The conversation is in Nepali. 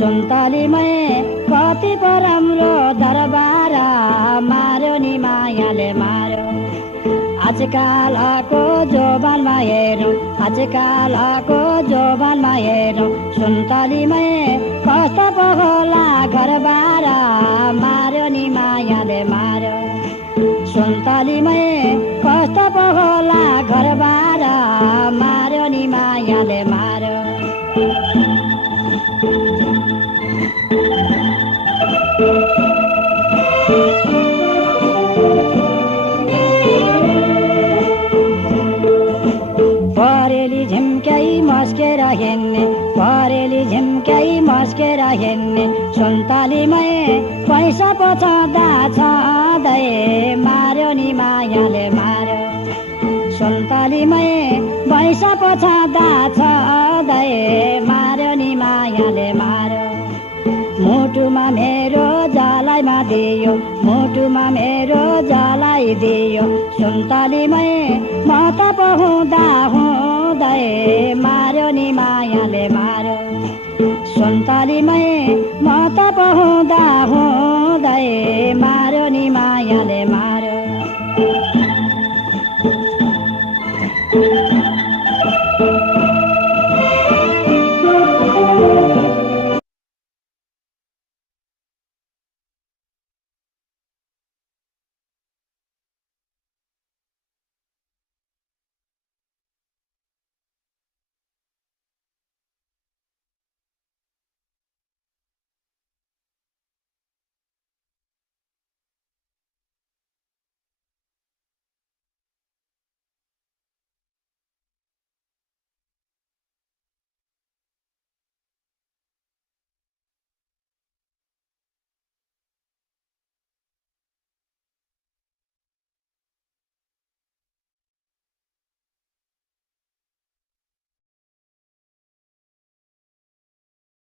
सुन्तलीमै कति पो राम्रो दरबार मार्यो नि मायाले मार्यो। आजकालको जोबानमा हेरौँ आजकालको जोबानमा हेरौँ सुन्तलीमै कस्तो पो होला घरबार मार्यो नि मायाले मार्यो। सुन्तलीमै कस्तो पो होला घरबार मार्यो नि मायाले मार्यो। परेली झिम्क्याइ मस्केर हिँड्ने परेली झिम्क्याइ मस्केर हिँड्ने सुन्तलीमै पैसा पो छँदा छँदै मार्यो नि मायाले मार्यो। सुन्तलीमै पैसा पो छँदा छँदै मार्यो नि मायाले मार्यो। मुटुमा मेरो जलाइमा दियो मुटुमा मेरो जलाइ दियो सुन्तलीमै म त पो हुँदा हुँदै मार्यो नि मायाले मार्यो। सुन्तलीमै म त पो हुँदा हुँदै मार्यो नि मायाले मार्यो।